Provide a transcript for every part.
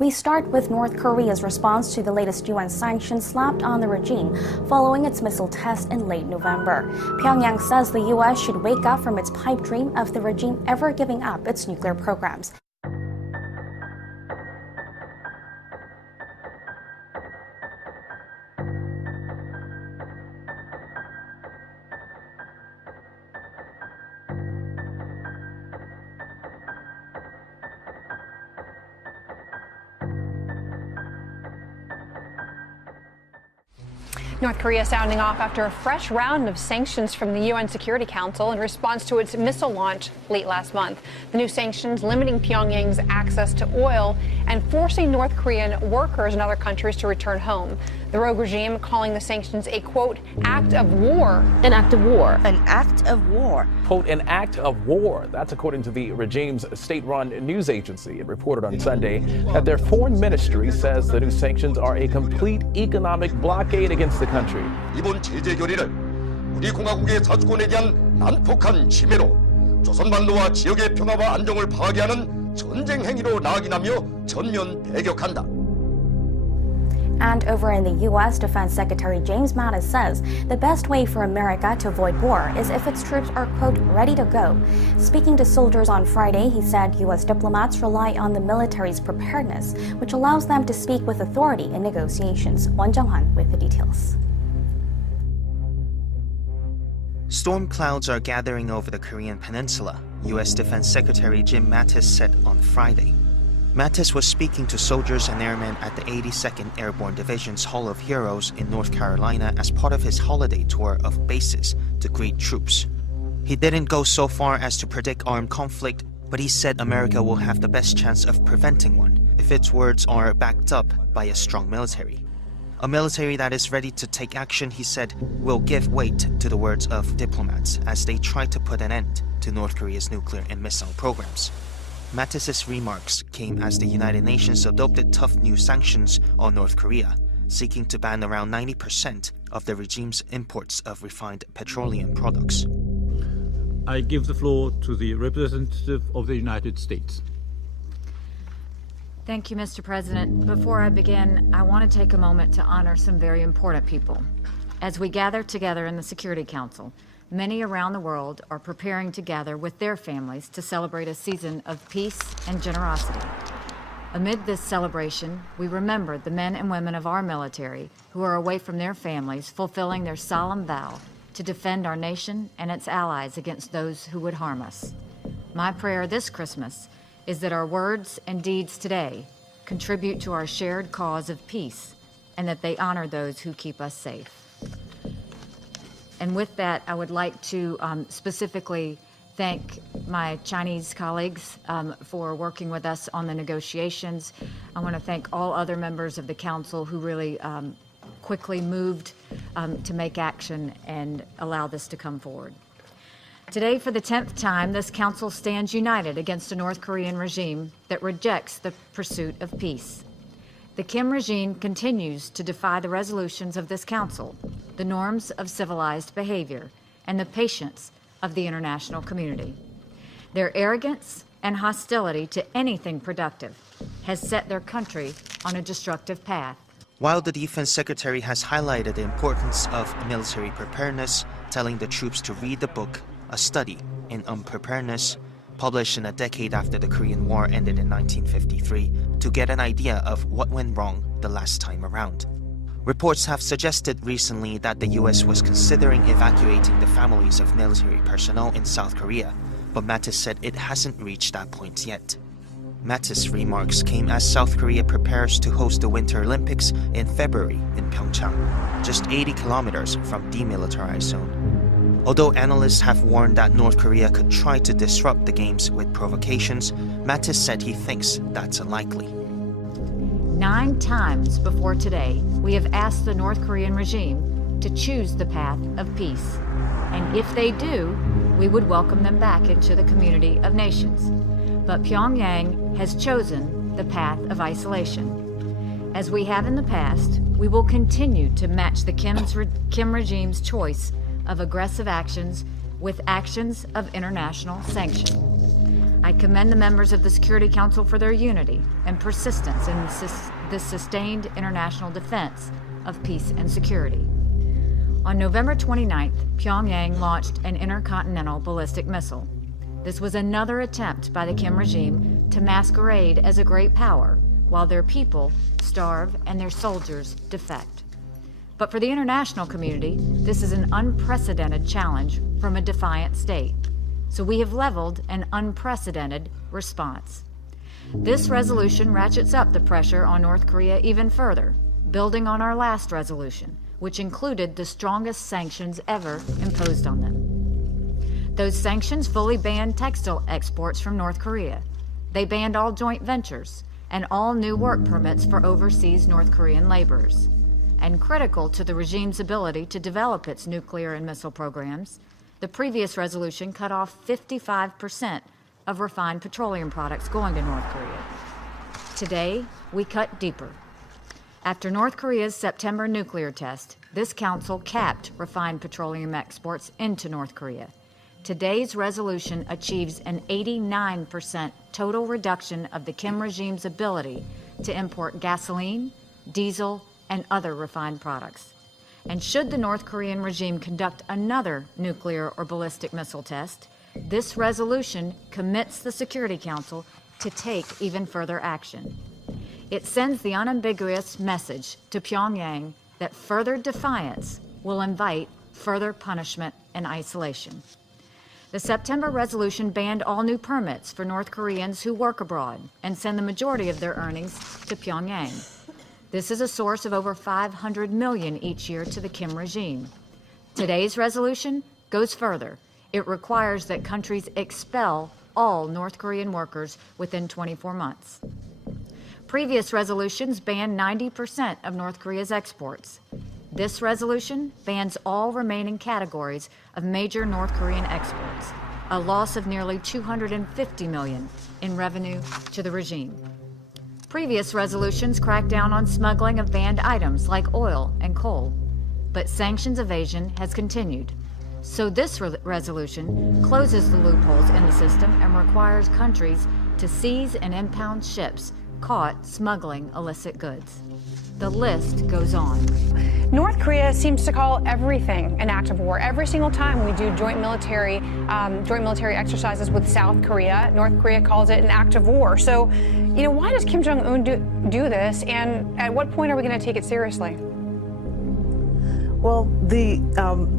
We start with North Korea's response to the latest UN sanctions slapped on the regime following its missile test in late November. Pyongyang says the U.S. should wake up from its pipe dream of the regime ever giving up its nuclear programs. North Korea sounding off after a fresh round of sanctions from the UN Security Council in response to its missile launch late last month. The new sanctions limiting Pyongyang's access to oil and forcing North Korean workers in other countries to return home. The rogue regime calling the sanctions a, quote, act of war. An act of war. An act of war. Quote, an act of war. That's according to the regime's state-run news agency. It reported on Sunday that their foreign ministry says the new sanctions are a complete economic blockade against the country. 이번 제재 결의를 우리 공화국의 자주권에 대한 난폭한 침해로 조선반도와 지역의 평화와 안정을 파괴하는 전쟁 행위로 낙인하며 전면 배격한다. And over in the U.S., Defense Secretary James Mattis says the best way for America to avoid war is if its troops are, quote, ready to go. Speaking to soldiers on Friday, he said U.S. diplomats rely on the military's preparedness, which allows them to speak with authority in negotiations. Won Jung-han with the details. Storm clouds are gathering over the Korean peninsula, U.S. Defense Secretary Jim Mattis said on Friday. Mattis was speaking to soldiers and airmen at the 82nd Airborne Division's Hall of Heroes in North Carolina as part of his holiday tour of bases to greet troops. He didn't go so far as to predict armed conflict, but he said America will have the best chance of preventing one if its words are backed up by a strong military. A military that is ready to take action, he said, will give weight to the words of diplomats as they try to put an end to North Korea's nuclear and missile programs. Mattis's remarks came as the United Nations adopted tough new sanctions on North Korea, seeking to ban around 90% of the regime's imports of refined petroleum products. I give the floor to the representative of the United States. Thank you, Mr. President. Before I begin, I want to take a moment to honor some very important people. As we gather together in the Security Council, many around the world are preparing to gather with their families to celebrate a season of peace and generosity. Amid this celebration, we remember the men and women of our military who are away from their families, fulfilling their solemn vow to defend our nation and its allies against those who would harm us. My prayer this Christmas is that our words and deeds today contribute to our shared cause of peace and that they honor those who keep us safe. And with that, I would like to specifically thank my Chinese colleagues for working with us on the negotiations. I want to thank all other members of the Council who really quickly moved to make action and allow this to come forward. Today, for the 10th time, this Council stands united against a North Korean regime that rejects the pursuit of peace. The Kim regime continues to defy the resolutions of this Council, the norms of civilized behavior, and the patience of the international community. Their arrogance and hostility to anything productive has set their country on a destructive path. While the Defense Secretary has highlighted the importance of military preparedness, telling the troops to read the book, A Study in Unpreparedness, published in a decade after the Korean War ended in 1953, to get an idea of what went wrong the last time around. Reports have suggested recently that the U.S. was considering evacuating the families of military personnel in South Korea, but Mattis said it hasn't reached that point yet. Mattis' remarks came as South Korea prepares to host the Winter Olympics in February in Pyeongchang, just 80 kilometers from demilitarized zone. Although analysts have warned that North Korea could try to disrupt the games with provocations, Mattis said he thinks that's unlikely. 9 times before today, we have asked the North Korean regime to choose the path of peace. And if they do, we would welcome them back into the community of nations. But Pyongyang has chosen the path of isolation. As we have in the past, we will continue to match the Kim regime's choice of aggressive actions with actions of international sanction. I commend the members of the Security Council for their unity and persistence in the sustained international defense of peace and security. On November 29th, Pyongyang launched an intercontinental ballistic missile. This was another attempt by the Kim regime to masquerade as a great power while their people starve and their soldiers defect. But for the international community, this is an unprecedented challenge from a defiant state. So we have leveled an unprecedented response. This resolution ratchets up the pressure on North Korea even further, building on our last resolution, which included the strongest sanctions ever imposed on them. Those sanctions fully banned textile exports from North Korea. They banned all joint ventures and all new work permits for overseas North Korean laborers. And critical to the regime's ability to develop its nuclear and missile programs, the previous resolution cut off 55% of refined petroleum products going to North Korea. Today, we cut deeper. After North Korea's September nuclear test, this council capped refined petroleum exports into North Korea. Today's resolution achieves an 89% total reduction of the Kim regime's ability to import gasoline, diesel, and other refined products. And should the North Korean regime conduct another nuclear or ballistic missile test, this resolution commits the Security Council to take even further action. It sends the unambiguous message to Pyongyang that further defiance will invite further punishment and isolation. The September resolution banned all new permits for North Koreans who work abroad and send the majority of their earnings to Pyongyang. This is a source of over $500 million each year to the Kim regime. Today's resolution goes further. It requires that countries expel all North Korean workers within 24 months. Previous resolutions banned 90% of North Korea's exports. This resolution bans all remaining categories of major North Korean exports, a loss of nearly $250 million in revenue to the regime. Previous resolutions cracked down on smuggling of banned items like oil and coal, but sanctions evasion has continued. So this resolution closes the loopholes in the system and requires countries to seize and impound ships caught smuggling illicit goods. The list goes on. North Korea seems to call everything an act of war. Every single time we do joint military exercises with South Korea, North Korea calls it an act of war. So, why does Kim Jong-un do this, and at what point are we going to take it seriously? Well, the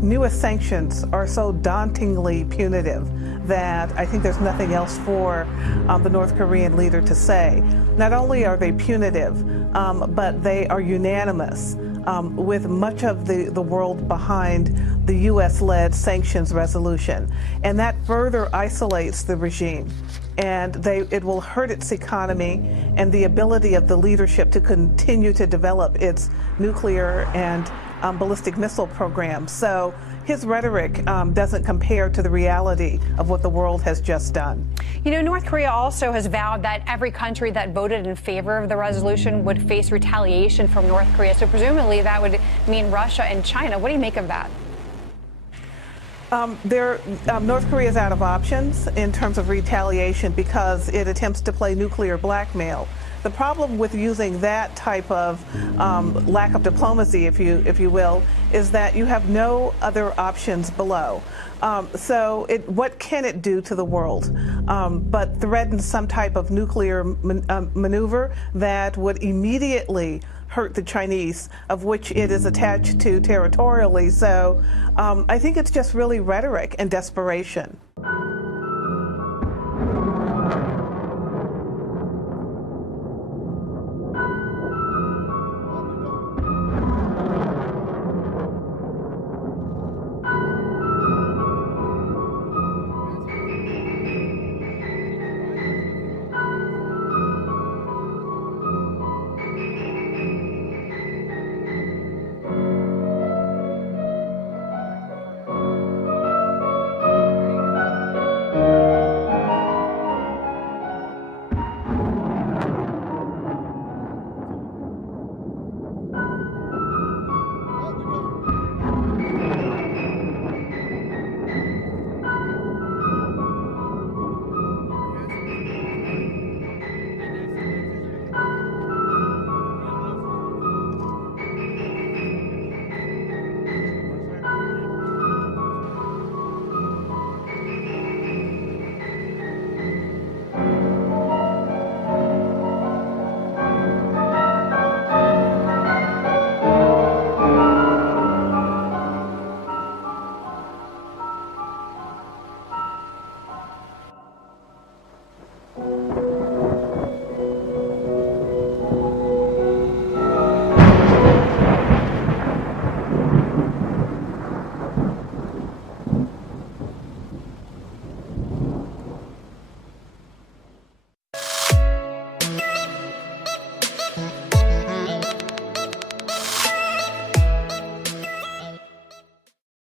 newest sanctions are so dauntingly punitive that I think there's nothing else for the North Korean leader to say. Not only are they punitive, but they are unanimous, with much of the world behind the U.S.-led sanctions resolution. And that further isolates the regime. And it will hurt its economy and the ability of the leadership to continue to develop its nuclear and ballistic missile program. So his rhetoric doesn't compare to the reality of what the world has just done. North Korea also has vowed that every country that voted in favor of the resolution would face retaliation from North Korea. So presumably that would mean Russia and China. What do you make of that? North Korea is out of options in terms of retaliation because it attempts to play nuclear blackmail. The problem with using that type of lack of diplomacy, if you will, is that you have no other options below. So what can it do to the world but threaten some type of nuclear maneuver that would immediately hurt the Chinese, of which it is attached to territorially. So I think it's just really rhetoric and desperation.